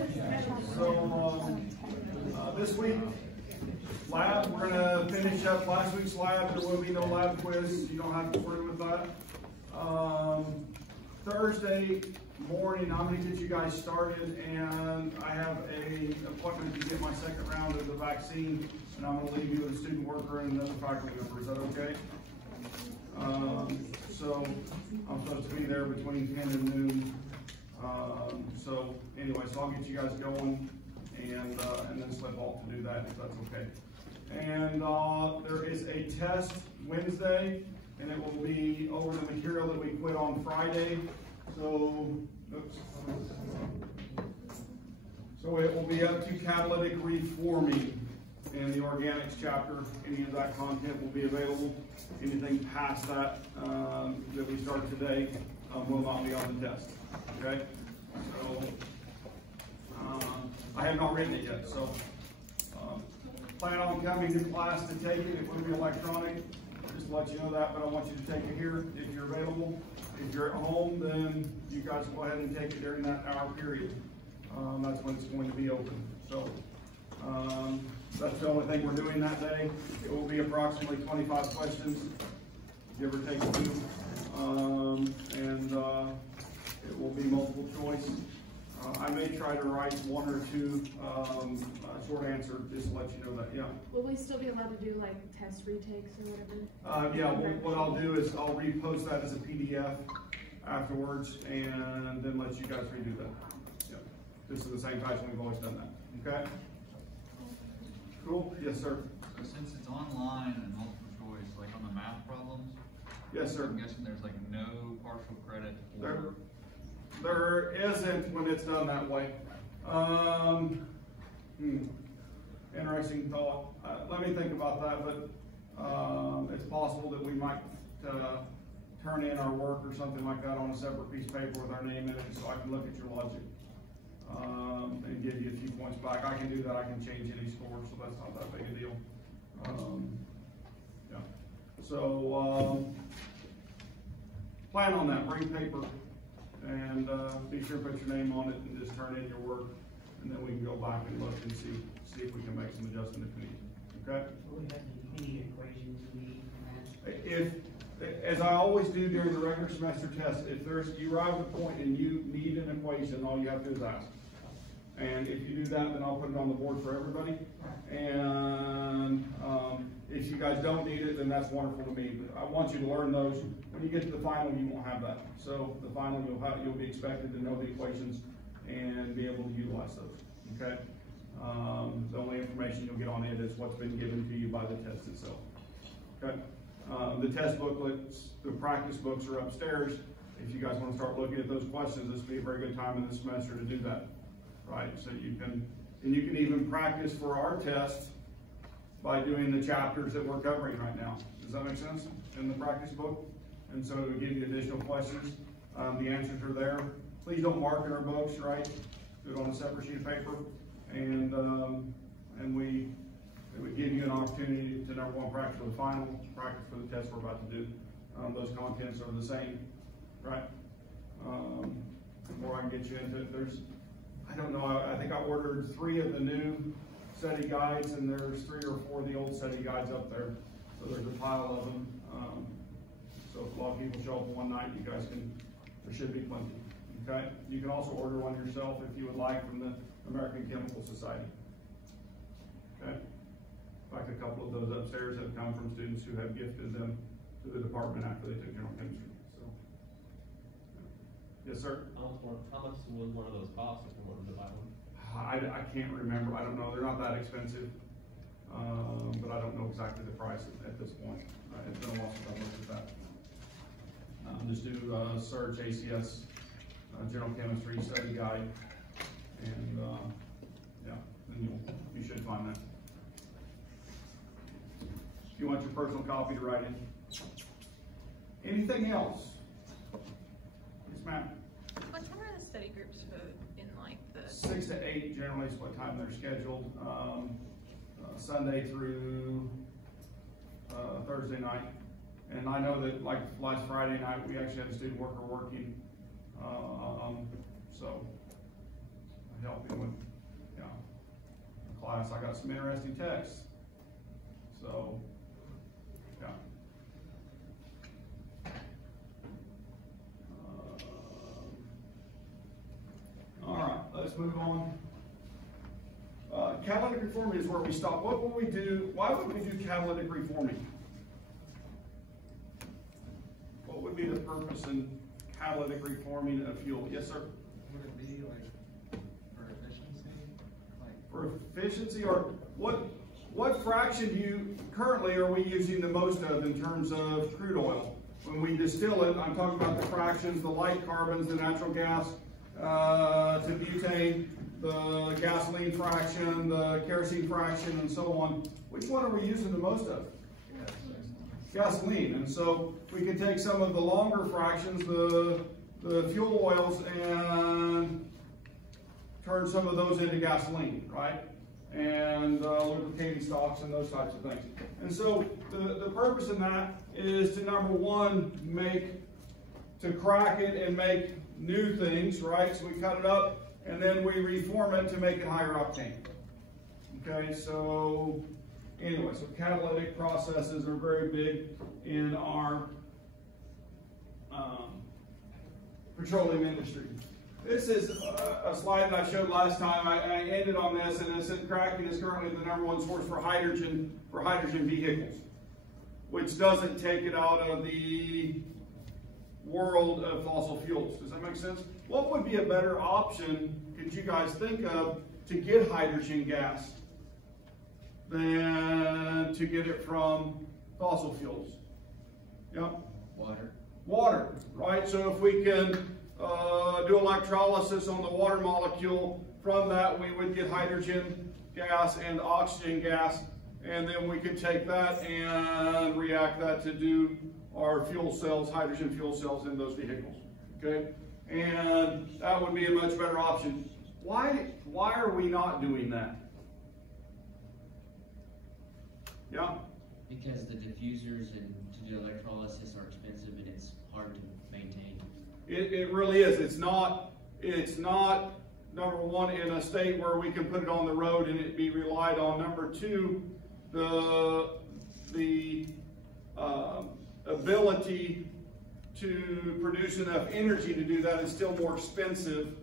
So this week, lab, we're going to finish up last week's lab. There will be no lab quiz. You don't have to worry with that. Thursday morning, I'm going to get you guys started, and I have an appointment to get my second round of the vaccine, and I'm going to leave you with a student worker and another faculty member. Is that okay? So I'm supposed to be there between 10 and noon. So anyway, so I'll get you guys going and then slip off to do that if that's okay. And there is a test Wednesday, and it will be over the material that we quit on Friday. So, oops. So it will be up to catalytic reforming in the organics chapter. Any of that content will be available. Anything past that that we start today will not be on the test. Okay? So I have not written it yet. So plan on coming to class to take it. It will be electronic. Just to let you know that, but I want you to take it here if you're available. If you're at home, then you guys go ahead and take it during that hour period. That's when it's going to be open. So that's the only thing we're doing that day. It will be approximately 25 questions, give or take two. And it will be multiple choice. I may try to write one or two short answer, just to let you know that, yeah. Will we still be allowed to do like test retakes or whatever? Yeah, what I'll do is I'll repost that as a PDF afterwards and then let you guys redo that. Yeah. This is the same fashion we've always done that, okay? Cool, yes sir. So since it's online and multiple choice, like on the math problems? Yes sir. I'm guessing there's like no partial credit for... There isn't when it's done that way. Interesting thought. Let me think about that, but it's possible that we might turn in our work or something like that on a separate piece of paper with our name in it, so I can look at your logic and give you a few points back. I can do that. I can change any score, so that's not that big a deal. Yeah. So plan on that. Bring paper. And be sure to put your name on it and just turn in your work, and then we can go back and look and see if we can make some adjustment if we need. Okay? Will we have any equations we need from that? If, as I always do during the regular semester test, if you arrive at a point and you need an equation, all you have to do is ask. And if you do that, then I'll put it on the board for everybody. And if you guys don't need it, then that's wonderful to me. But I want you to learn those. When you get to the final, you won't have that. So the final, you'll be expected to know the equations and be able to utilize those. Okay. The only information you'll get on it is what's been given to you by the test itself. Okay. The test booklets, the practice books are upstairs. If you guys want to start looking at those questions, this would be a very good time in the semester to do that. Right. So you can even practice for our test by doing the chapters that we're covering right now. Does that make sense? In the practice book? And so it will give you additional questions. The answers are there. Please don't mark in our books, right? Do it on a separate sheet of paper. And it would give you an opportunity to number one, practice for the final, practice for the test we're about to do. Those contents are the same, right? The more I can get you into it, I don't know, I think I ordered 3 of the new study guides, and there's 3 or 4 of the old study guides up there. So there's a pile of them. So if a lot of people show up one night, you guys there should be plenty. Okay? You can also order one yourself if you would like from the American Chemical Society. Okay? In fact, a couple of those upstairs have come from students who have gifted them to the department after they took general chemistry. So, yes, sir? How much would one of those cost if you wanted to buy one? I can't remember. I don't know. They're not that expensive, but I don't know exactly the price at this point. It's been a while since I looked at that. Just do search ACS General Chemistry Study Guide, and yeah, then you should find that. If you want your personal copy to write in. Anything else? Yes, ma'am. What time are the study groups in like the 6 to 8 generally is what time they're scheduled. Sunday through Thursday night. And I know that like last Friday night, we actually had a student worker working. So helping with, you know, the class. I got some interesting texts. So, yeah. All right, let's move on. Catalytic reforming is where we stop. What will we do? Why would we do catalytic reforming? What would be the purpose in catalytic reforming of fuel? Yes, sir? Would it be like for efficiency? Like For efficiency, or what fraction currently are we using the most of in terms of crude oil? When we distill it, I'm talking about the fractions, the light carbons, the natural gas to butane, the gasoline fraction, the kerosene fraction, and so on. Which one are we using the most of? Gasoline. And so we can take some of the longer fractions, the fuel oils, and turn some of those into gasoline, right? And lubricating stocks and those types of things. And so the purpose in that is to, number one, to crack it and make new things, right? So we cut it up and then we reform it to make it higher octane. Okay, so anyway, so catalytic processes are very big in our petroleum industry. This is a slide that I showed last time. I ended on this, and it said cracking is currently the #1 source for hydrogen vehicles, which doesn't take it out of the world of fossil fuels. Does that make sense? What would be a better option, could you guys think of, to get hydrogen gas than to get it from fossil fuels? Yeah? Water. Water, right? So if we can do electrolysis on the water molecule, from that we would get hydrogen gas and oxygen gas, and then we could take that and react that to do our fuel cells, hydrogen fuel cells in those vehicles, okay? And that would be a much better option. Why are we not doing that? Yeah? Because the diffusers and to do electrolysis are expensive and it's hard to maintain. It really is. It's not, number one, in a state where we can put it on the road and it be relied on. Number two, the ability to produce enough energy to do that is still more expensive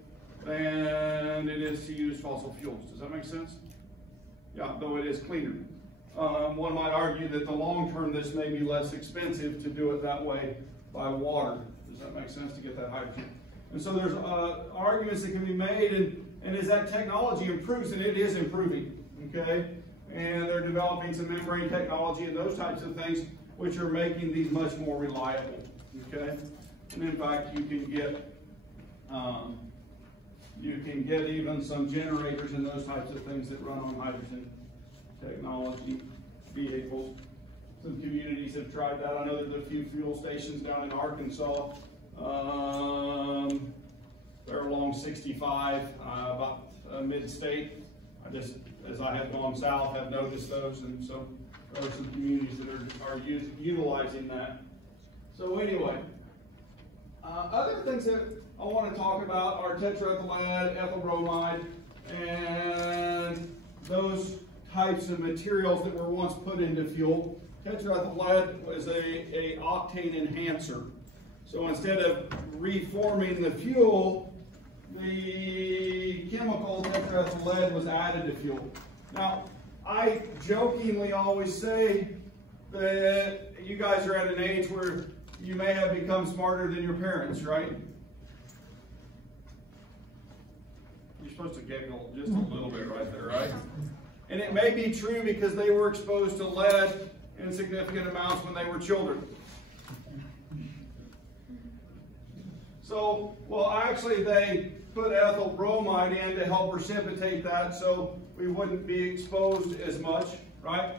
than it is to use fossil fuels. Does that make sense? Yeah, though it is cleaner. One might argue that the long term this may be less expensive to do it that way by water. Does that make sense, to get that hydrogen? And so there's arguments that can be made, and as that technology improves, and it is improving, okay? And they're developing some membrane technology and those types of things, which are making these much more reliable, okay? And in fact, you can get even some generators and those types of things that run on hydrogen technology vehicles. Some communities have tried that. I know there's a few fuel stations down in Arkansas. They're along 65, about mid-state. As I have gone south, have noticed those, and so there are some communities that are utilizing that. So anyway, other things that I want to talk about are tetraethyl lead, ethyl bromide, and those types of materials that were once put into fuel. Tetraethyl lead was a octane enhancer. So instead of reforming the fuel, the chemical tetraethyl lead was added to fuel. Now, I jokingly always say that you guys are at an age where you may have become smarter than your parents, right? You're supposed to giggle just a little bit right there, right? And it may be true because they were exposed to lead in significant amounts when they were children. So, well, actually they put ethyl bromide in to help precipitate that so we wouldn't be exposed as much, right?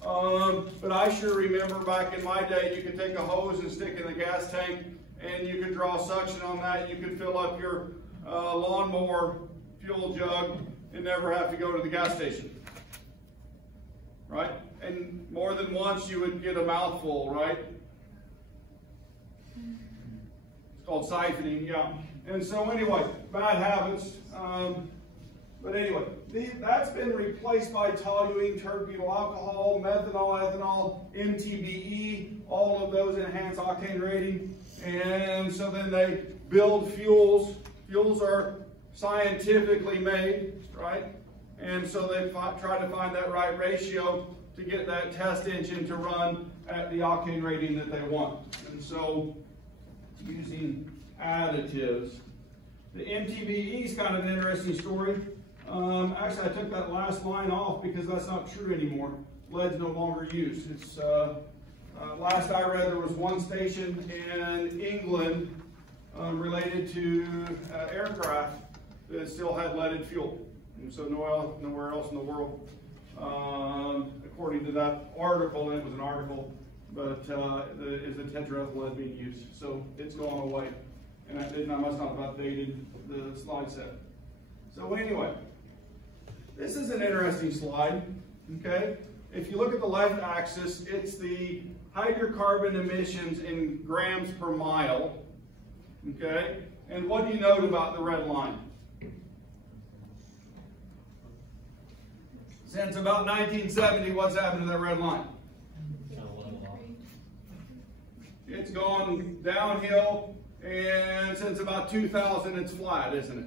But I sure remember back in my day, you could take a hose and stick in the gas tank and you could draw suction on that. You could fill up your lawnmower fuel jug and never have to go to the gas station, right? And more than once you would get a mouthful, right? It's called siphoning, yeah. And so anyway, bad habits. That's been replaced by toluene, terpene alcohol, methanol, ethanol, MTBE, all of those enhance octane rating. And so then they build fuels. Fuels are scientifically made, right? And so they try to find that right ratio to get that test engine to run at the octane rating that they want. And so using additives. The MTBE is kind of an interesting story. Actually, I took that last line off because that's not true anymore. Lead's no longer used. It's last I read, there was one station in England related to aircraft that still had leaded fuel. And so nowhere else in the world, according to that article, and it was an article, but is the tetraethyl lead being used. So it's gone away. And I must not have updated the slide set. So anyway, this is an interesting slide, okay? If you look at the left axis, it's the hydrocarbon emissions in grams per mile, okay? And what do you note about the red line? Since about 1970, what's happened to that red line? It's gone downhill, and since about 2000, it's flat, isn't it?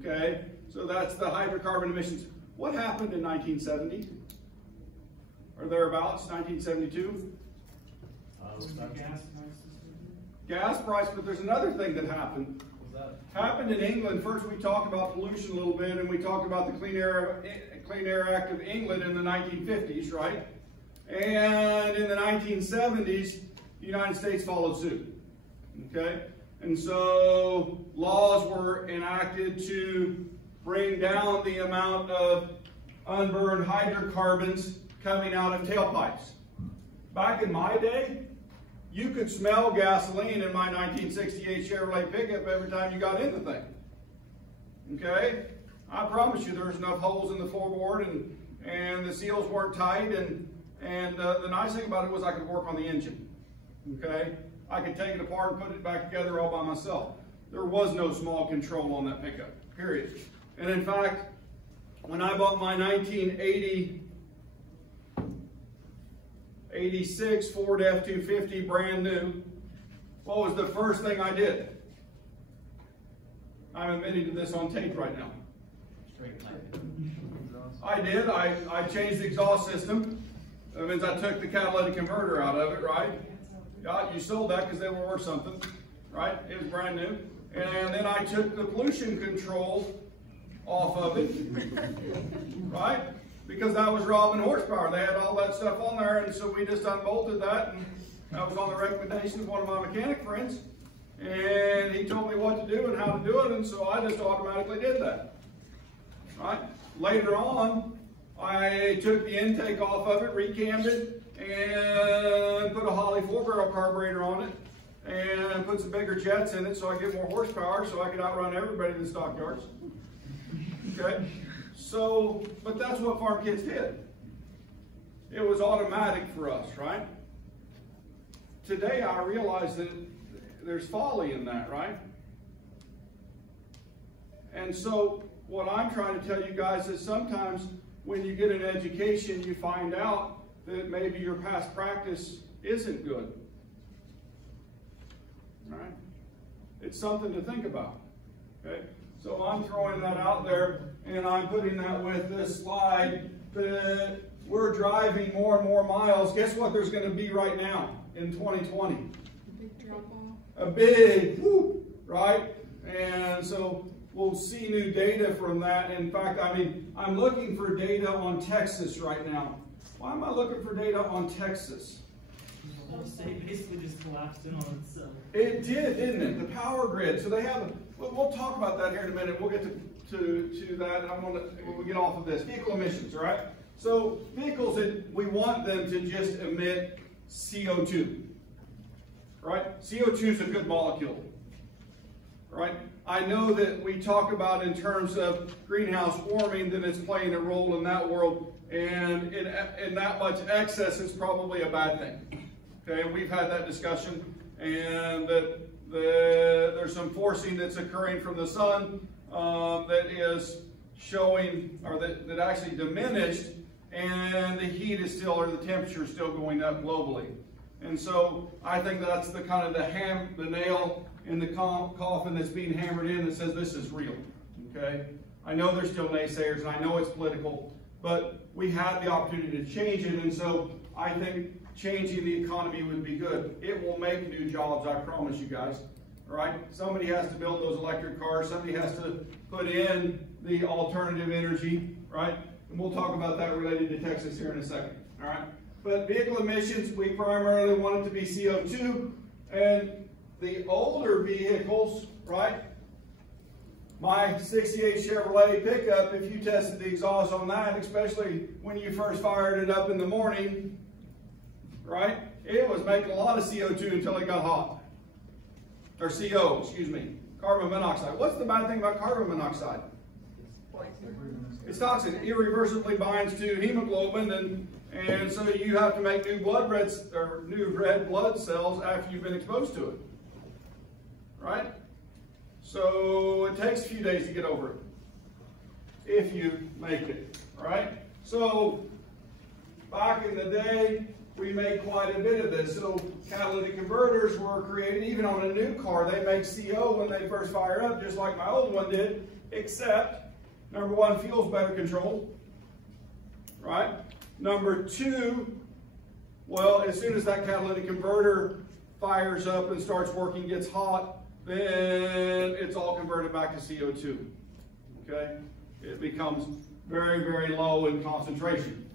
Okay, so that's the hydrocarbon emissions. What happened in 1970? Or thereabouts, 1972? Gas price, but there's another thing that happened. Happened in England. First, we talked about pollution a little bit, and we talked about the Clean Air Act of England in the 1950s, right? And in the 1970s, the United States followed suit. Okay, and so laws were enacted to bring down the amount of unburned hydrocarbons coming out of tailpipes. Back in my day, you could smell gasoline in my 1968 Chevrolet pickup every time you got in the thing. Okay? I promise you there was enough holes in the floorboard and the seals weren't tight, and the nice thing about it was I could work on the engine. Okay? I could take it apart and put it back together all by myself. There was no small control on that pickup, period. And in fact, when I bought my 1986 Ford F-250 brand new, what was the first thing I did? I'm admitting to this on tape right now. I did. I changed the exhaust system. That means I took the catalytic converter out of it, right? Yeah, you sold that because they were worth something, right? It was brand new. And then I took the pollution control off of it, right? Because that was robbing horsepower. They had all that stuff on there, and so we just unbolted that, and that was on the recommendation of one of my mechanic friends. And he told me what to do and how to do it, and so I just automatically did that, right? Later on, I took the intake off of it, recammed it, and put a Holley 4-barrel carburetor on it, and put some bigger jets in it so I get more horsepower so I could outrun everybody in the stockyards. Okay? So, but that's what farm kids did. It was automatic for us, right? Today I realize that there's folly in that, right? And so what I'm trying to tell you guys is sometimes when you get an education, you find out that maybe your past practice isn't good. All right? It's something to think about. Okay? So I'm throwing that out there, and I'm putting that with this slide that we're driving more and more miles. Guess what there's going to be right now in 2020? A big drop off. A big whoop, right? And so we'll see new data from that. In fact, I mean, I'm looking for data on Texas right now. Why am I looking for data on Texas? The whole state basically just collapsed in on itself. It did, didn't it? The power grid. So they have, we'll talk about that here in a minute. We'll get to that when we get off of this. Vehicle emissions, all right? So vehicles, we want them to just emit CO2, right? CO2 is a good molecule, right? I know that we talk about in terms of greenhouse warming that it's playing a role in that world, and in that much excess is probably a bad thing. Okay, we've had that discussion, and that there's some forcing that's occurring from the sun that is showing, or that actually diminished, and the heat is still, or the temperature is still going up globally. And so I think that's the kind of the nail in the coffin that's being hammered in that says this is real, okay? I know there's still naysayers, and I know it's political, but we have the opportunity to change it, and so I think changing the economy would be good. It will make new jobs, I promise you guys, all right? Somebody has to build those electric cars, somebody has to put in the alternative energy, right? And we'll talk about that related to Texas here in a second, all right? But vehicle emissions, we primarily want it to be CO2, and the older vehicles, right? My 68 Chevrolet pickup, if you tested the exhaust on that, especially when you first fired it up in the morning, right? It was making a lot of CO2 until it got hot. Or CO, excuse me, carbon monoxide. What's the bad thing about carbon monoxide? It's toxic. It irreversibly binds to hemoglobin, and so you have to make new red blood cells after you've been exposed to it, right? So it takes a few days to get over it, if you make it, right? So back in the day, we made quite a bit of this. So catalytic converters were created, even on a new car, they make CO when they first fire up, just like my old one did, except, number one, fuel's better controlled, right? Number two, well, as soon as that catalytic converter fires up and starts working, gets hot, then it's all converted back to CO2, okay? It becomes very, very low in concentration.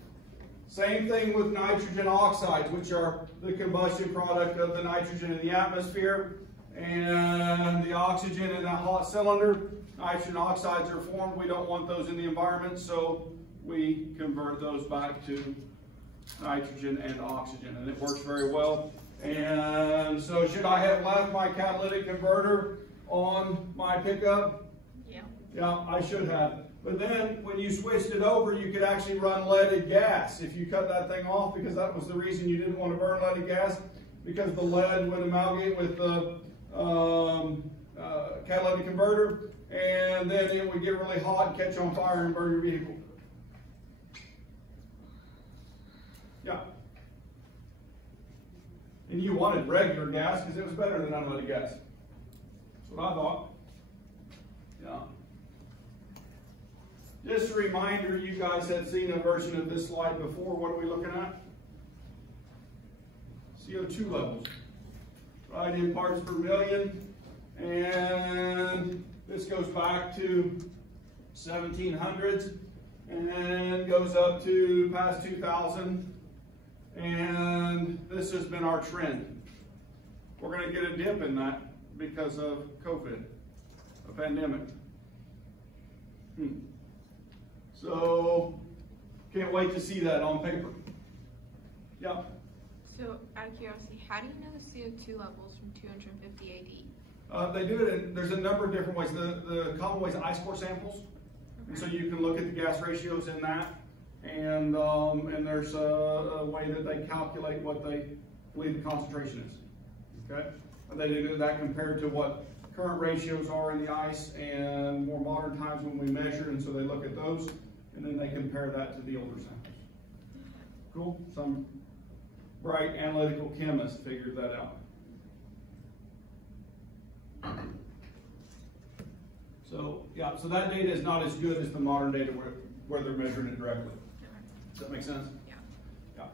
Same thing with nitrogen oxides, which are the combustion product of the nitrogen in the atmosphere and the oxygen in that hot cylinder. Nitrogen oxides are formed. We don't want those in the environment, so we convert those back to nitrogen and oxygen, and it works very well. And so should I have left my catalytic converter on my pickup? Yeah. Yeah, I should have. But then when you switched it over, you could actually run leaded gas if you cut that thing off, because that was the reason you didn't want to burn leaded gas, because the lead would amalgamate with the catalytic converter, and then it would get really hot and catch on fire and burn your vehicle. Yeah. And you wanted regular gas because it was better than unleaded gas. That's what I thought. Yeah. Just a reminder, you guys had seen a version of this slide before. What are we looking at? CO2 levels. Right, in parts per million. And this goes back to 1700s and goes up to past 2000. And this has been our trend. We're going to get a dip in that because of COVID, a pandemic. So, can't wait to see that on paper. Yeah. So, out of curiosity, how do you know the CO2 levels from 250 AD? They do it there's a number of different ways. The common way is ice core samples. And so you can look at the gas ratios in that. And there's a way that they calculate what they believe the concentration is. Okay? And they do that compared to what current ratios are in the ice and more modern times when we measure. And so they look at those, and then they compare that to the older samples. Cool? Some bright analytical chemist figured that out. So, yeah, so that data is not as good as the modern data where they're measuring it directly. Does that make sense? Yeah. Yeah.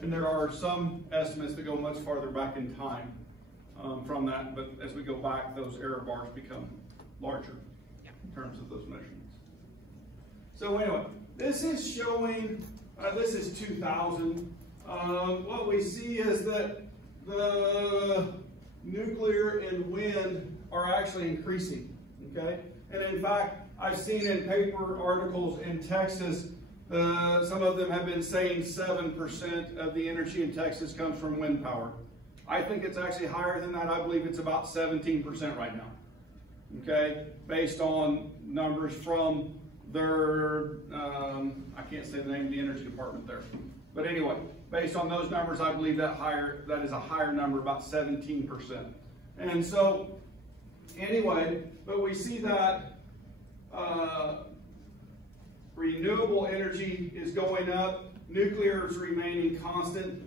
And there are some estimates that go much farther back in time from that, but as we go back, those error bars become larger in terms of those measurements. So anyway, this is showing, this is 2000. What we see is that the nuclear and wind are actually increasing, okay? And in fact, I've seen in paper articles in Texas, some of them have been saying 7% of the energy in Texas comes from wind power. I think it's actually higher than that. I believe it's about 17% right now, okay? Based on numbers from their, I can't say the name of the energy department there. But anyway, based on those numbers, I believe that is a higher number, about 17%. And so, anyway, but we see that renewable energy is going up, nuclear is remaining constant,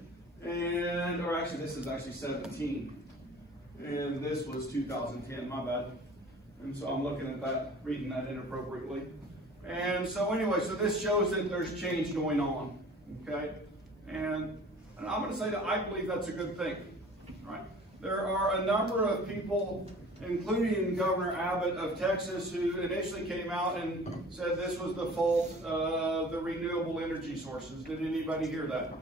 and, or actually this is actually 17, and this was 2010, my bad. And so I'm looking at that, reading that inappropriately. And so anyway, so this shows that there's change going on, okay? And I'm going to say that I believe that's a good thing, right? There are a number of people, including Governor Abbott of Texas, who initially came out and said this was the fault of the renewable energy sources. Did anybody hear that?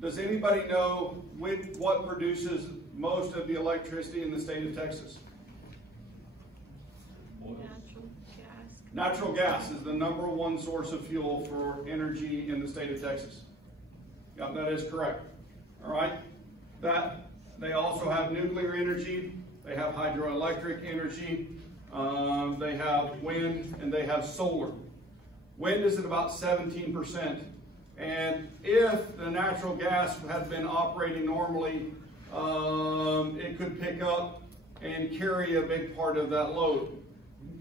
Does anybody know what produces most of the electricity in the state of Texas? Natural gas. Natural gas is the #1 source of fuel for energy in the state of Texas. Yeah, that is correct. All right. They also have nuclear energy. They have hydroelectric energy. They have wind, and they have solar. Wind is at about 17%. And if the natural gas had been operating normally, it could pick up and carry a big part of that load.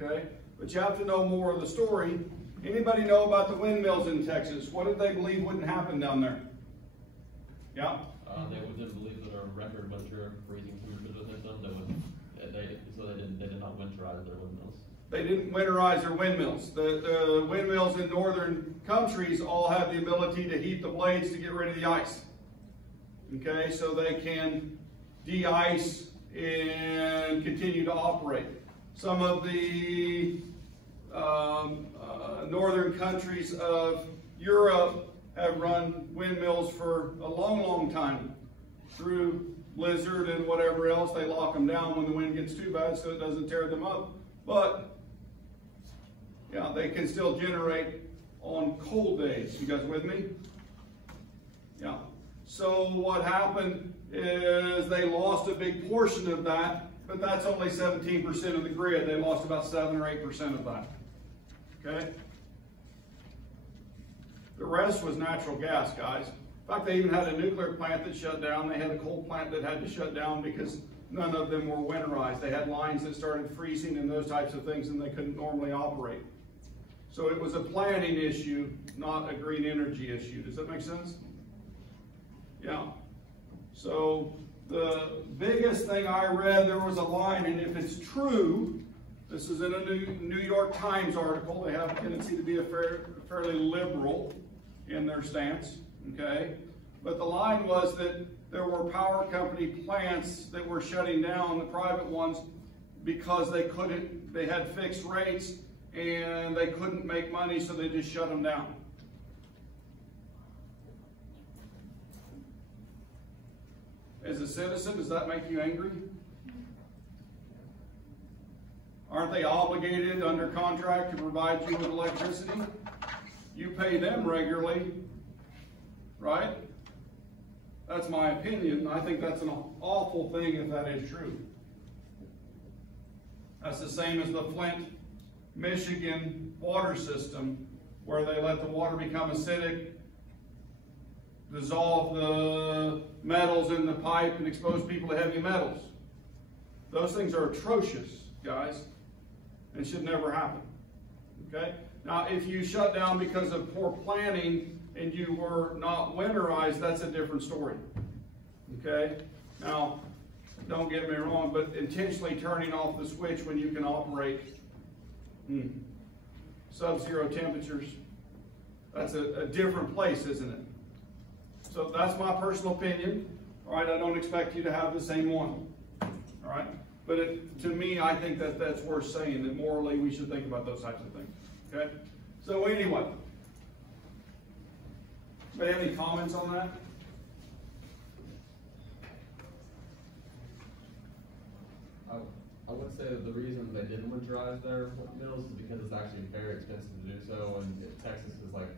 Okay? But you have to know more of the story. Anybody know about the windmills in Texas? What did they believe wouldn't happen down there? Yeah? They didn't believe that a record winter freezing temperatures would hit them. So they did not winterize their windmills. They didn't winterize their windmills. The windmills in northern countries all have the ability to heat the blades to get rid of the ice. Okay, so they can de-ice and continue to operate. Some of the northern countries of Europe have run windmills for a long, long time. Through blizzard and whatever else, they lock them down when the wind gets too bad so it doesn't tear them up. But, yeah, they can still generate on cold days. You guys with me? Yeah. So what happened is they lost a big portion of that, but that's only 17% of the grid. They lost about 7 or 8% of that. Okay? The rest was natural gas, guys. In fact, they even had a nuclear plant that shut down. They had a coal plant that had to shut down because none of them were winterized. They had lines that started freezing and those types of things, and they couldn't normally operate. So it was a planning issue, not a green energy issue. Does that make sense? Yeah. So the biggest thing I read, there was a line, and if it's true, this is in a New York Times article. They have a tendency to be fairly liberal in their stance, okay? But the line was that there were power company plants that were shutting down, the private ones, because they had fixed rates and they couldn't make money, so they just shut them down. As a citizen, does that make you angry? Aren't they obligated under contract to provide you with electricity? You pay them regularly, right? That's my opinion. I think that's an awful thing if that is true. That's the same as the Flint, Michigan water system, where they let the water become acidic, dissolve the metals in the pipe, and expose people to heavy metals. Those things are atrocious, guys, and should never happen. Okay? Now, if you shut down because of poor planning and you were not winterized, that's a different story. Okay? Now, don't get me wrong, but intentionally turning off the switch when you can operate sub-zero temperatures, that's a different place, isn't it? So that's my personal opinion. All right, I don't expect you to have the same one. All right? But to me, I think that that's worth saying, that morally we should think about those types of things. Okay? So anyway, anybody have any comments on that? I would say that the reason they didn't winterize their mills is because it's actually very expensive to do so, and Texas is like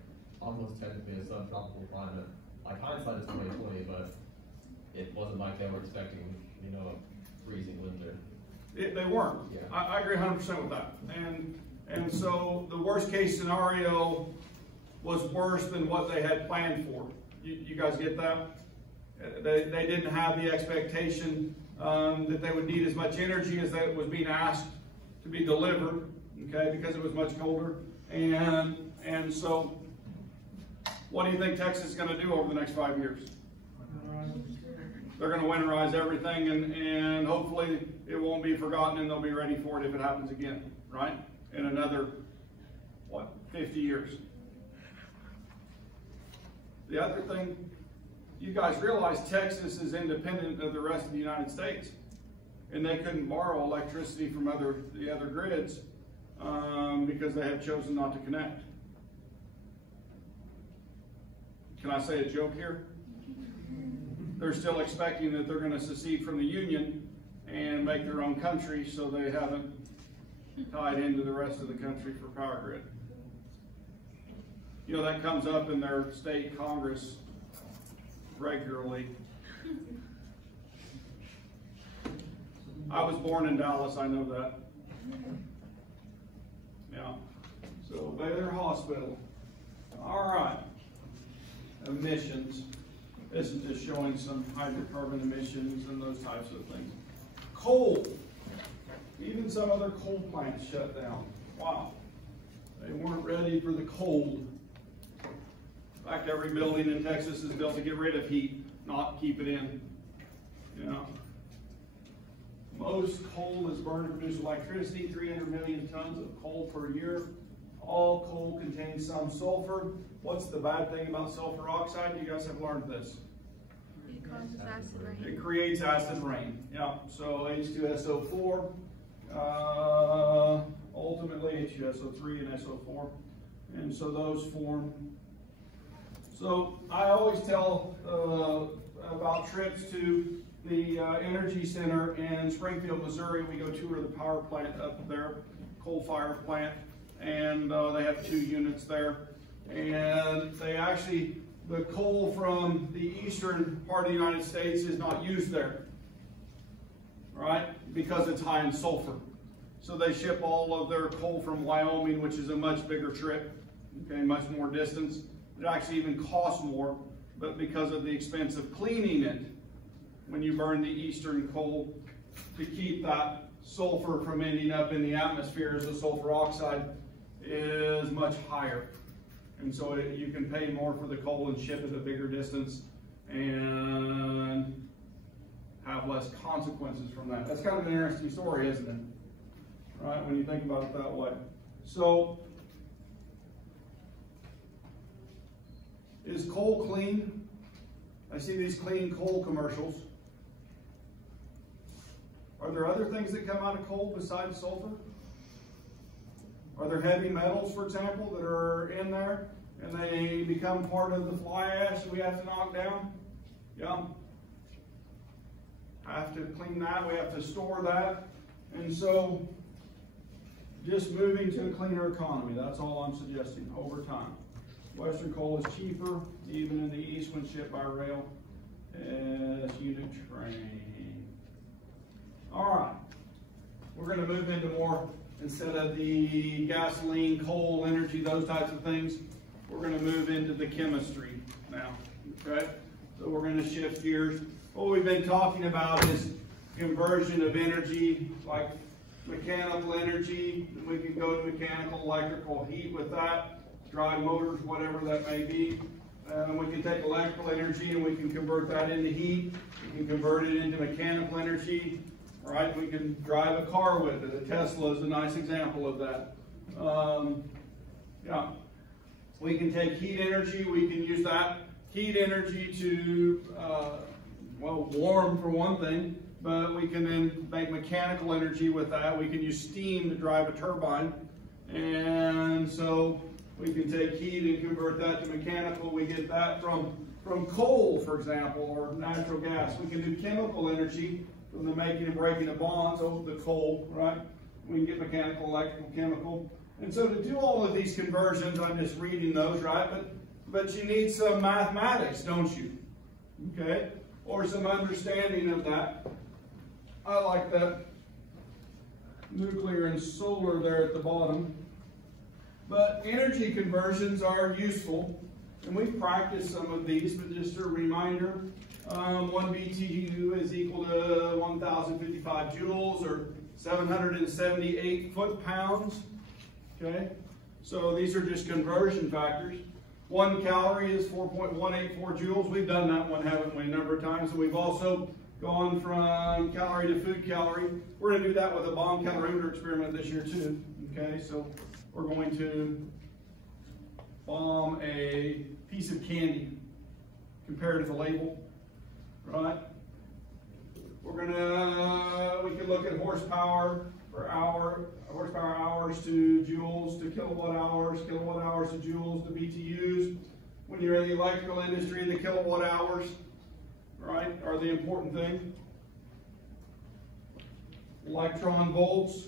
almost technically a subtropical climate. Like hindsight is 2020, but it wasn't like they were expecting, you know, a freezing winter. They weren't. Yeah. I agree 100% with that. And so the worst case scenario was worse than what they had planned for. You guys get that? They didn't have the expectation that they would need as much energy as that was being asked to be delivered. okay, because it was much colder. And so, what do you think Texas is going to do over the next 5 years? They're going to winterize everything, and hopefully it won't be forgotten, and they'll be ready for it if it happens again, right? In another, 50 years. The other thing, you guys realize Texas is independent of the rest of the United States, and they couldn't borrow electricity from the other grids because they have chosen not to connect. Can I say a joke here? They're still expecting that they're going to secede from the Union and make their own country, so they haven't tied into the rest of the country for power grid. You know, that comes up in their state Congress regularly. I was born in Dallas, I know that. Yeah. So Baylor Hospital. All right. Emissions. This is just showing some hydrocarbon emissions and those types of things. Coal. Even some other coal plants shut down. Wow. They weren't ready for the cold. In fact, every building in Texas is built to get rid of heat, not keep it in. You know. Most coal is burned to produce electricity, 300 million tons of coal per year. All coal contains some sulfur. What's the bad thing about sulfur oxide? You guys have learned this. It causes acid rain. It creates acid rain. Yeah, so H2SO4, ultimately H2SO3 and SO4. And so those form. So I always tell about trips to the Energy Center in Springfield, Missouri. We go tour the power plant up there, coal-fired plant, and they have 2 units there. And they actually, the coal from the eastern part of the United States is not used there, right? Because it's high in sulfur. So they ship all of their coal from Wyoming, which is a much bigger trip, okay, much more distance. It actually even costs more, but because of the expense of cleaning it, when you burn the eastern coal, to keep that sulfur from ending up in the atmosphere as a sulfur oxide is much higher. And so you can pay more for the coal and ship it a bigger distance and have less consequences from that. That's kind of an interesting story, isn't it? Right, when you think about it that way. So, is coal clean? I see these clean coal commercials. Are there other things that come out of coal besides sulfur? Are there heavy metals, for example, that are in there and they become part of the fly ash that we have to knock down? Yeah. Have to clean that, we have to store that. And so, just moving to a cleaner economy, that's all I'm suggesting over time. Western coal is cheaper, even in the east when shipped by rail. As unit train. All right, we're going to move into more, instead of the gasoline, coal, energy, those types of things, we're going to move into the chemistry now, okay? So we're going to shift gears. What we've been talking about is conversion of energy, like mechanical energy. We can go to mechanical, electrical, heat with that, drive motors, whatever that may be. We can take electrical energy and we can convert that into heat. We can convert it into mechanical energy, right? We can drive a car with it. A Tesla is a nice example of that. Yeah. We can take heat energy. We can use that heat energy to, well, warm for one thing, but we can then make mechanical energy with that. We can use steam to drive a turbine. And so we can take heat and convert that to mechanical. We get that from coal, for example, or natural gas. We can do chemical energy from the making and breaking of bonds over the coal, right? We can get mechanical, electrical, chemical. And so to do all of these conversions, I'm just reading those, right? But you need some mathematics, don't you? Okay? Or some understanding of that. I like that nuclear and solar there at the bottom. But energy conversions are useful, and we've practiced some of these, but just a reminder, 1 BTU is equal to 1,055 joules, or 778 foot-pounds. Okay, so these are just conversion factors. 1 calorie is 4.184 joules. We've done that one, haven't we, a number of times. And we've also gone from calorie to food calorie. We're going to do that with a bomb calorimeter experiment this year too. Okay, so we're going to bomb a piece of candy, compare to the label, right? We can look at horsepower per hour, horsepower hours to joules to kilowatt hours to joules to BTUs. When you're in the electrical industry, the kilowatt hours, right, are the important thing. Electron volts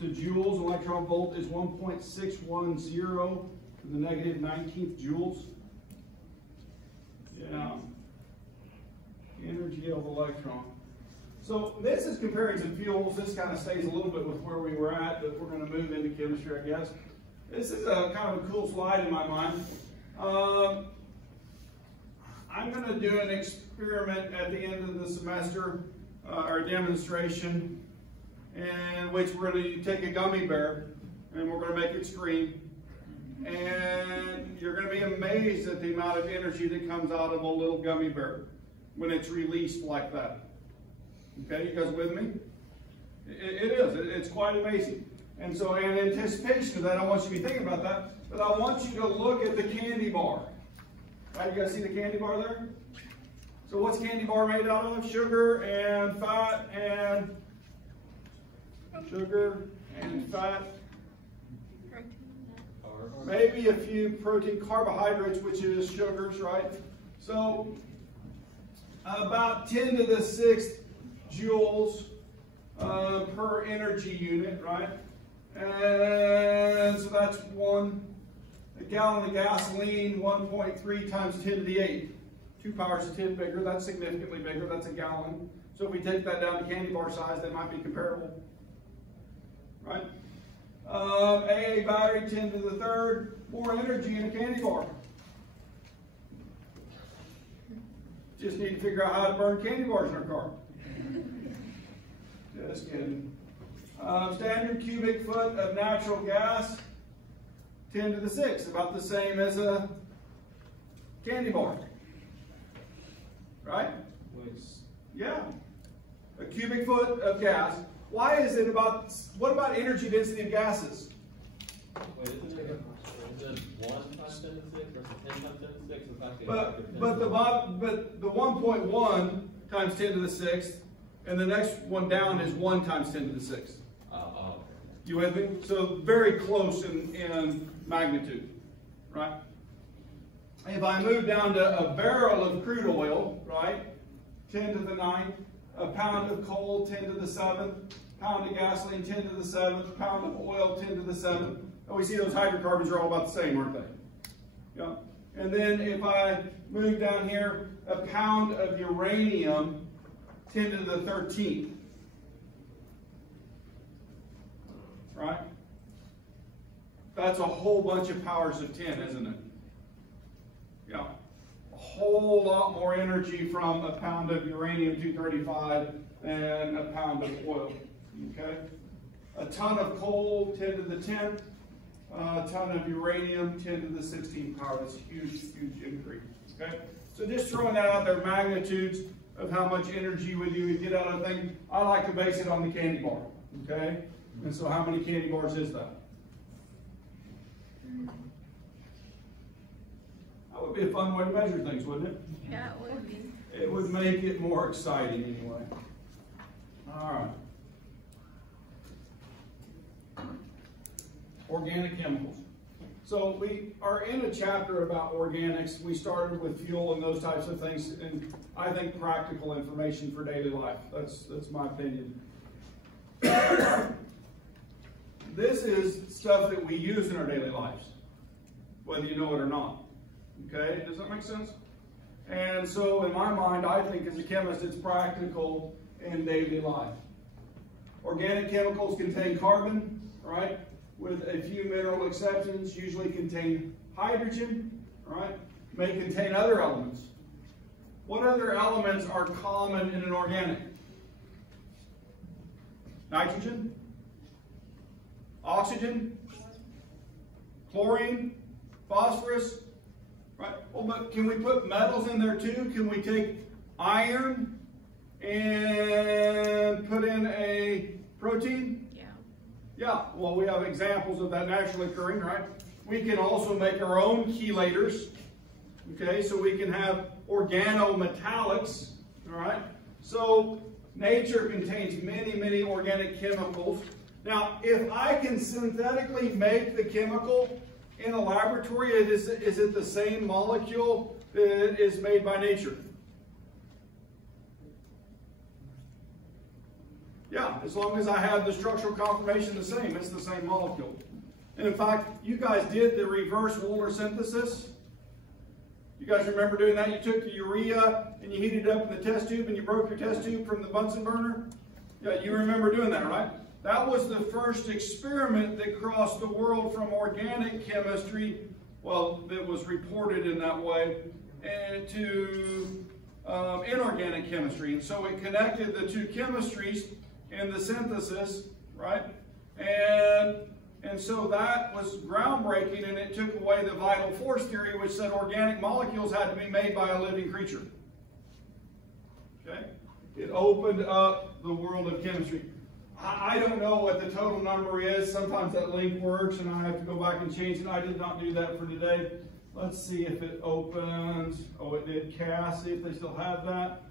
to joules. Electron volt is 1.610 to the negative 19th joules. Yeah. Energy of electron. So this is comparing some fuels. This kind of stays a little bit with where we were at, but we're going to move into chemistry, I guess. This is a kind of a cool slide in my mind. I'm going to do an experiment at the end of the semester, or a demonstration, in which we're going to take a gummy bear and we're going to make it scream. And you're going to be amazed at the amount of energy that comes out of a little gummy bear when it's released like that. Okay, you guys with me? It is. It's quite amazing. And so in anticipation of that, I want you to be thinking about that, but I want you to look at the candy bar. Right, you guys see the candy bar there? So what's candy bar made out of? Sugar and fat and maybe a few protein, carbohydrates, which is sugars, right? So about 10 to the 6th joules per energy unit, right? And so that's a gallon of gasoline, 1.3 times 10 to the 8th. 2 powers to 10 bigger, that's significantly bigger, that's a gallon. So if we take that down to candy bar size, they might be comparable, right? AA battery, 10 to the 3rd, more energy in a candy bar. Just need to figure out how to burn candy bars in our car. Just kidding. Standard cubic foot of natural gas, 10 to the 6th, about the same as a candy bar. Right? Yeah. A cubic foot of gas. Why is it about, what about energy density of gases? Wait, is it 1 times 10 to the 6 versus 10 times 10 to the 6? It's actually But the 1.1 times 10 to the 6th, and the next one down is 1 times 10 to the 6th. You with me? So very close in magnitude, right? If I move down to a barrel of crude oil, right, 10 to the 9th, a pound of coal, 10 to the 7th, pound of gasoline, 10 to the 7th, pound of oil, 10 to the 7th. And we see those hydrocarbons are all about the same, aren't they? Yeah. And then if I move down here, a pound of uranium, 10 to the 13th. Right? That's a whole bunch of powers of 10, isn't it? Yeah. A whole lot more energy from a pound of uranium-235 than a pound of oil. Okay? A ton of coal, 10 to the 10th. A ton of uranium, 10 to the 16th power. That's a huge, huge increase. Okay? So just throwing that out there, magnitudes of how much energy you would get out of a thing. I like to base it on the candy bar. Okay? And so how many candy bars is that? That would be a fun way to measure things, wouldn't it? Yeah, it would be. It would make it more exciting anyway. All right. Organic chemicals. So we are in a chapter about organics. We started with fuel and those types of things, and I think practical information for daily life. That's my opinion. This is stuff that we use in our daily lives, whether you know it or not. Okay, does that make sense? And so in my mind, I think as a chemist, it's practical in daily life. Organic chemicals contain carbon, right? With a few mineral exceptions, usually contain hydrogen, right? May contain other elements. What other elements are common in an organic? Nitrogen? Oxygen? Chlorine, phosphorus, right? Well, but can we put metals in there too? Can we take iron and put in a protein? Yeah. Yeah, well, we have examples of that naturally occurring, right? We can also make our own chelators, okay? So we can have organometallics, all right? So nature contains many, many organic chemicals. Now, if I can synthetically make the chemical in a laboratory, is it the same molecule that is made by nature? Yeah, as long as I have the structural conformation the same, it's the same molecule. And in fact, you guys did the reverse Wöhler synthesis. You guys remember doing that? You took the urea and you heated it up in the test tube and you broke your test tube from the Bunsen burner? Yeah, you remember doing that, right? That was the first experiment that crossed the world from organic chemistry, well, that was reported in that way, and to inorganic chemistry. And so it connected the two chemistries in the synthesis, right? And so that was groundbreaking, and it took away the vital force theory, which said organic molecules had to be made by a living creature. Okay? It opened up the world of chemistry. I don't know what the total number is. Sometimes that link works, and I have to go back and change it. I did not do that for today. Let's see if it opens. Oh, it did. CAS, see if they still have that.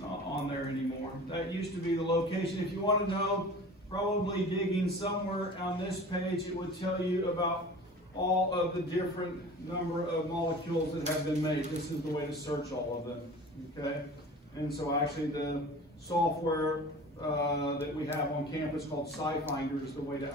Not on there anymore. That used to be the location. If you want to know, probably digging somewhere on this page, it would tell you about all of the different number of molecules that have been made. This is the way to search all of them, okay? And so actually the software that we have on campus called SciFinder is the way to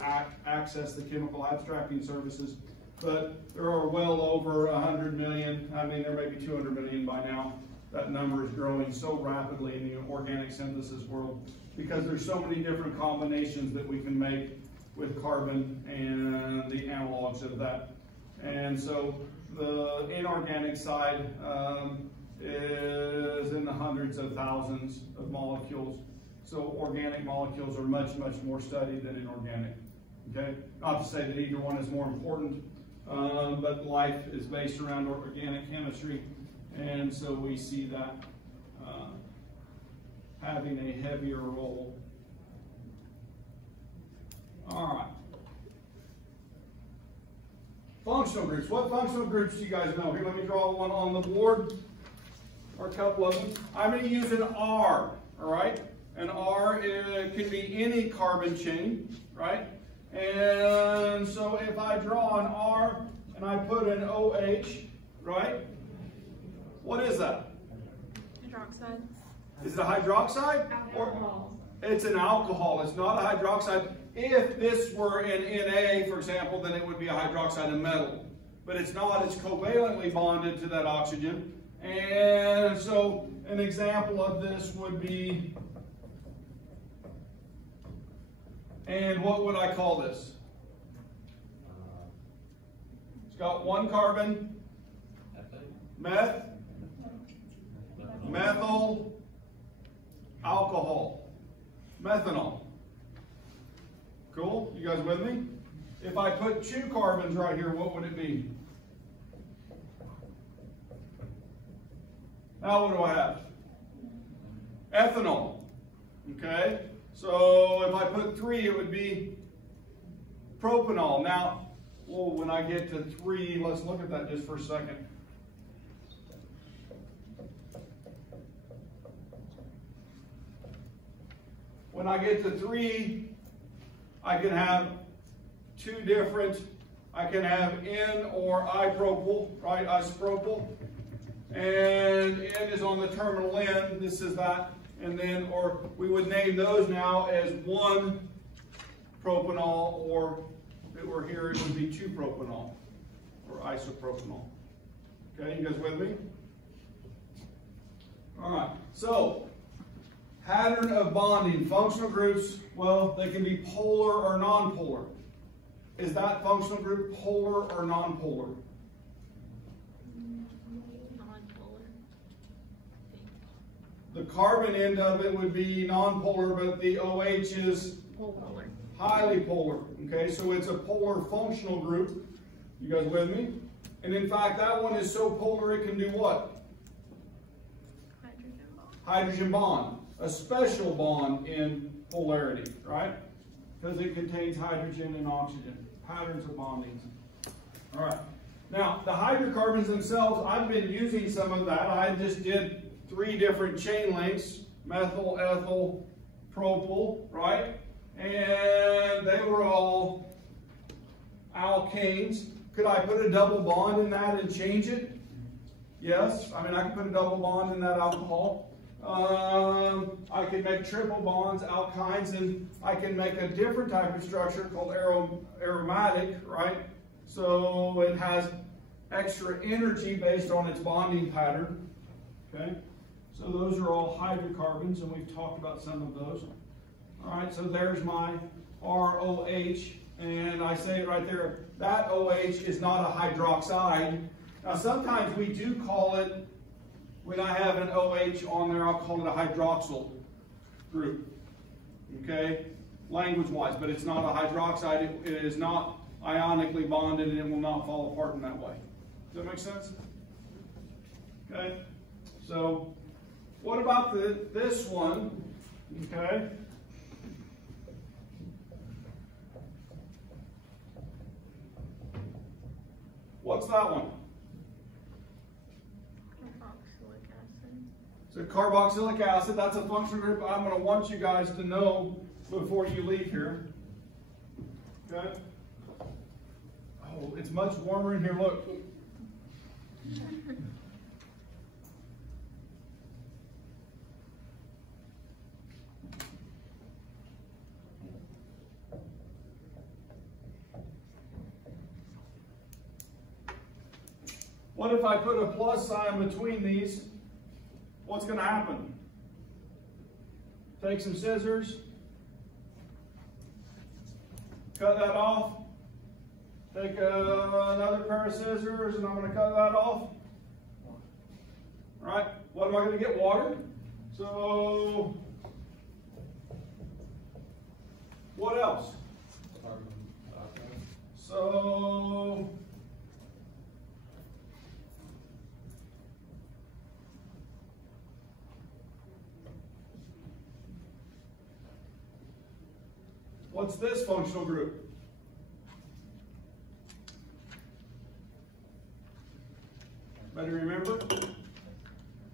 access the chemical abstracting services. But there are well over 100 million, I mean there may be 200 million by now. That number is growing so rapidly in the organic synthesis world because there's so many different combinations that we can make with carbon and the analogs of that. And so the inorganic side is in the hundreds of thousands of molecules. So organic molecules are much, much more studied than inorganic. Okay? Not to say that either one is more important, but life is based around organic chemistry. And so we see that having a heavier role. All right. Functional groups. What functional groups do you guys know? Here, let me draw one on the board, or a couple of them. I'm going to use an R, all right? An R can be any carbon chain, right? And so if I draw an R and I put an OH, right? What is that? Hydroxide. Is it a hydroxide? Alcohol. It's an alcohol. It's not a hydroxide. If this were an Na, for example, then it would be a hydroxide of metal. But it's not. It's covalently bonded to that oxygen. And so an example of this would be, and what would I call this? It's got one carbon, meth, methyl, alcohol, methanol. Cool? You guys with me? If I put two carbons right here, what would it be? Now what do I have? Ethanol. Okay? So if I put three, it would be propanol. Now, when I get to three, let's look at that just for a second. When I get to three, I can have two different, I can have N or I-propyl, right, isopropyl. And N is on the terminal end, this is that. And then, or we would name those now as one propanol, or if it were here, it would be two propanol, or isopropanol. Okay, you guys with me? All right, so pattern of bonding, functional groups, well, they can be polar or nonpolar. Is that functional group polar or nonpolar? Non-polar. The carbon end of it would be nonpolar, but the OH is Polar. highly polar. Okay, so it's a polar functional group. You guys with me? And in fact, that one is so polar it can do what? Hydrogen bond. Hydrogen bond. A special bond in polarity, right? Because it contains hydrogen and oxygen. Patterns of bonding. All right. Now, the hydrocarbons themselves, I've been using some of that. I just did 3 different chain lengths, methyl, ethyl, propyl, right? And they were all alkanes. Could I put a double bond in that and change it? Yes. I mean, I could put a double bond in that alcohol. I can make triple bonds, alkynes, and I can make a different type of structure called aromatic, right? So it has extra energy based on its bonding pattern, okay? So those are all hydrocarbons, and we've talked about some of those. All right, so there's my ROH, and I say it right there, that OH is not a hydroxide. Now sometimes we do call it, when I have an OH on there, I'll call it a hydroxyl group, okay, language-wise, but it's not a hydroxide. It is not ionically bonded, and it will not fall apart in that way. Does that make sense? Okay, so what about this one, okay? What's that one? Carboxylic acid. So carboxylic acid, that's a functional group I'm going to want you guys to know before you leave here. Okay? Oh, it's much warmer in here, look. What if I put a plus sign between these? What's going to happen? Take some scissors, cut that off. Take another pair of scissors, and I'm going to cut that off. All right, what am I going to get? Water. So, what else? So, what's this functional group? Better remember?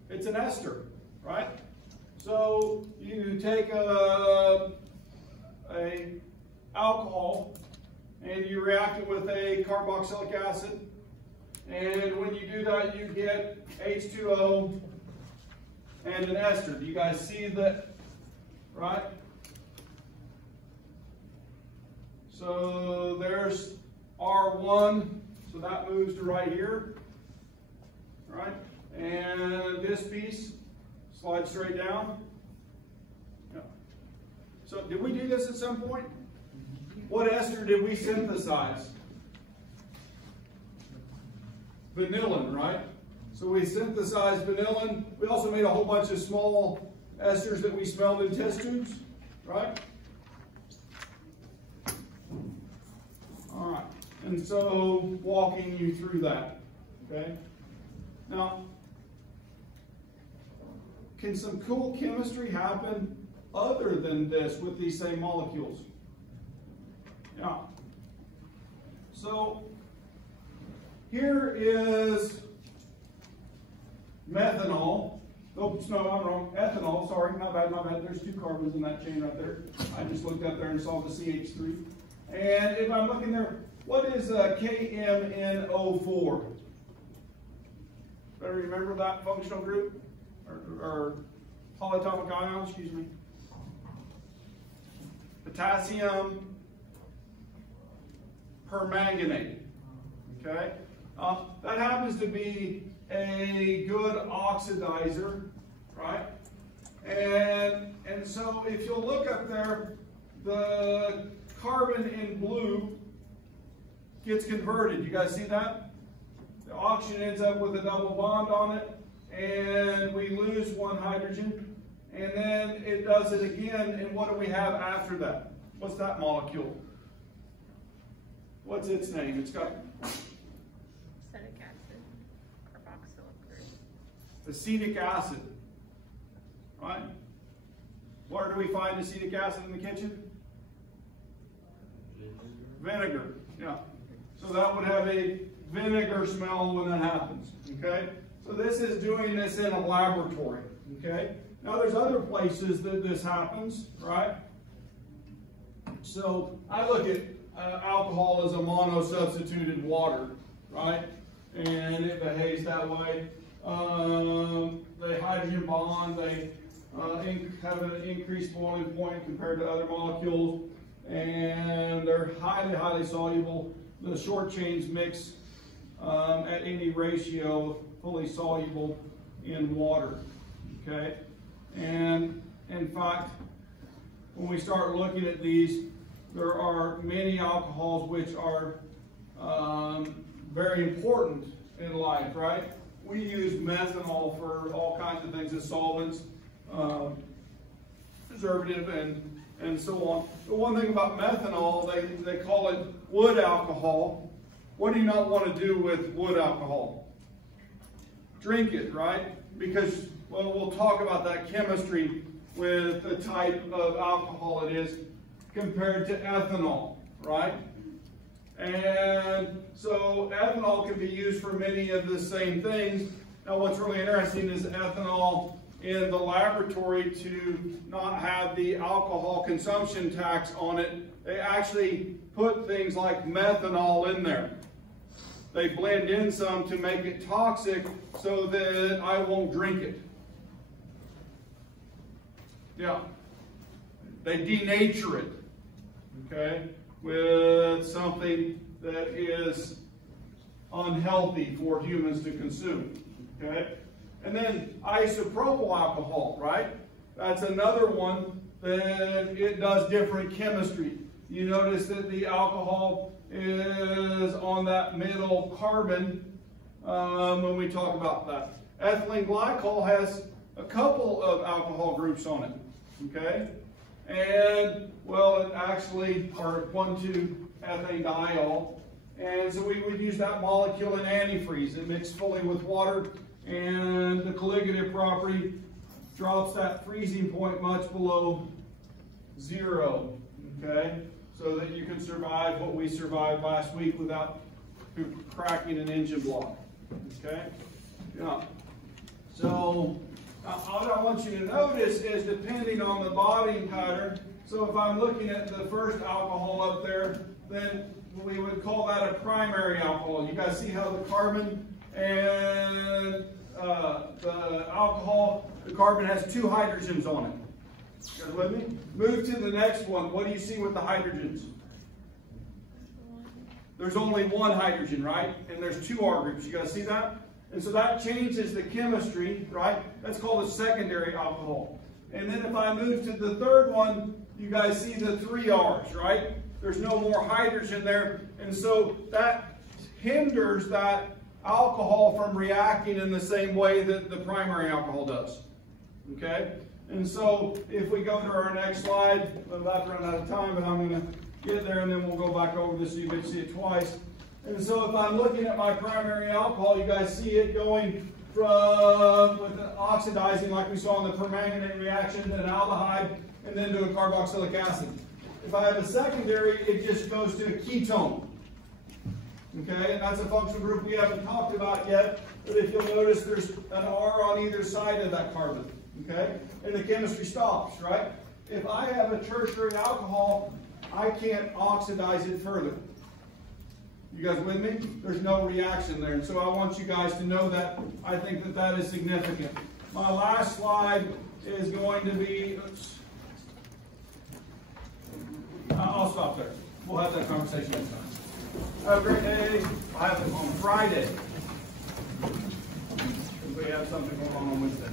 It's an ester, right? So you take a alcohol and you react it with a carboxylic acid, and when you do that, you get H2O and an ester. Do you guys see that? Right? So there's R1, so that moves to right here, right? And this piece slides straight down. Yeah. So did we do this at some point? What ester did we synthesize? Vanillin, right? So we synthesized vanillin. We also made a whole bunch of small esters that we smelled in test tubes, right? All right, and so walking you through that, okay? Now, can some cool chemistry happen other than this with these same molecules? Yeah. So, here is methanol. Oops, no, I'm wrong. Ethanol, sorry, my bad. There's 2 carbons in that chain right there. I just looked up there and saw the CH3. And if I'm looking there, what is KMNO4? Better remember that functional group? Or polyatomic ion, excuse me. Potassium permanganate. Okay? That happens to be a good oxidizer, right? And so if you'll look up there, the carbon in blue gets converted. You guys see that? The oxygen ends up with a double bond on it, and we lose 1 hydrogen. and then it does it again, and what do we have after that? What's that molecule? What's its name? It's got Acetic acid, carboxylic group. acetic acid, right? Where do we find acetic acid in the kitchen? Vinegar, yeah. So that would have a vinegar smell when that happens, okay? So this is doing this in a laboratory, okay? Now there's other places that this happens, right? So I look at alcohol as a monosubstituted water, right? And it behaves that way. The hydrogen bond, they have an increased boiling point compared to other molecules, and they're highly, highly soluble. The short chains mix at any ratio, fully soluble in water, okay? And in fact, when we start looking at these, there are many alcohols which are very important in life, right? We use methanol for all kinds of things as solvents, preservative, and so on. The one thing about methanol, they call it wood alcohol. What do you not want to do with wood alcohol? Drink it, right? Because, well, we'll talk about that chemistry with the type of alcohol it is compared to ethanol, right? And so ethanol can be used for many of the same things. Now what's really interesting is ethanol in the laboratory, to not have the alcohol consumption tax on it, they actually put things like methanol in there. They blend in some to make it toxic so that I won't drink it. Yeah. They denature it, okay, with something that is unhealthy for humans to consume, okay? And then isopropyl alcohol, right? That's another one that it does different chemistry. You notice that the alcohol is on that middle carbon when we talk about that. Ethylene glycol has a couple of alcohol groups on it, okay? And, well, it actually are 1,2-ethane-diol. And so we would use that molecule in antifreeze. It mixed fully with water, and the colligative property drops that freezing point much below 0, okay? So that you can survive what we survived last week without cracking an engine block, okay? Yeah. So what I want you to notice is, depending on the bonding pattern, so if I'm looking at the first alcohol up there, then we would call that a primary alcohol. You guys see how the carbon and the alcohol, the carbon has 2 hydrogens on it. You guys with me? Move to the next one. What do you see with the hydrogens? There's only 1 hydrogen, right? And there's 2 R groups. You guys see that? And so that changes the chemistry, right? That's called a secondary alcohol. And then if I move to the third one, you guys see the 3 R's, right? There's no more hydrogen there. And so that hinders that alcohol from reacting in the same way that the primary alcohol does. Okay? And so if we go to our next slide, I'm about to run out of time, but I'm going to get there and then we'll go back over this so you can see it twice. And so if I'm looking at my primary alcohol, you guys see it going from with oxidizing, like we saw in the permanganate reaction, to an aldehyde, and then to a carboxylic acid. If I have a secondary, it just goes to a ketone. Okay, and that's a functional group we haven't talked about yet, but if you'll notice, there's an R on either side of that carbon. Okay, and the chemistry stops, right? If I have a tertiary alcohol, I can't oxidize it further. You guys with me? There's no reaction there. And so I want you guys to know that. I think that that is significant. My last slide is going to be, oops. I'll stop there. We'll have that conversation next time. Have a great day. I'll have it on Friday. We have something going on Wednesday.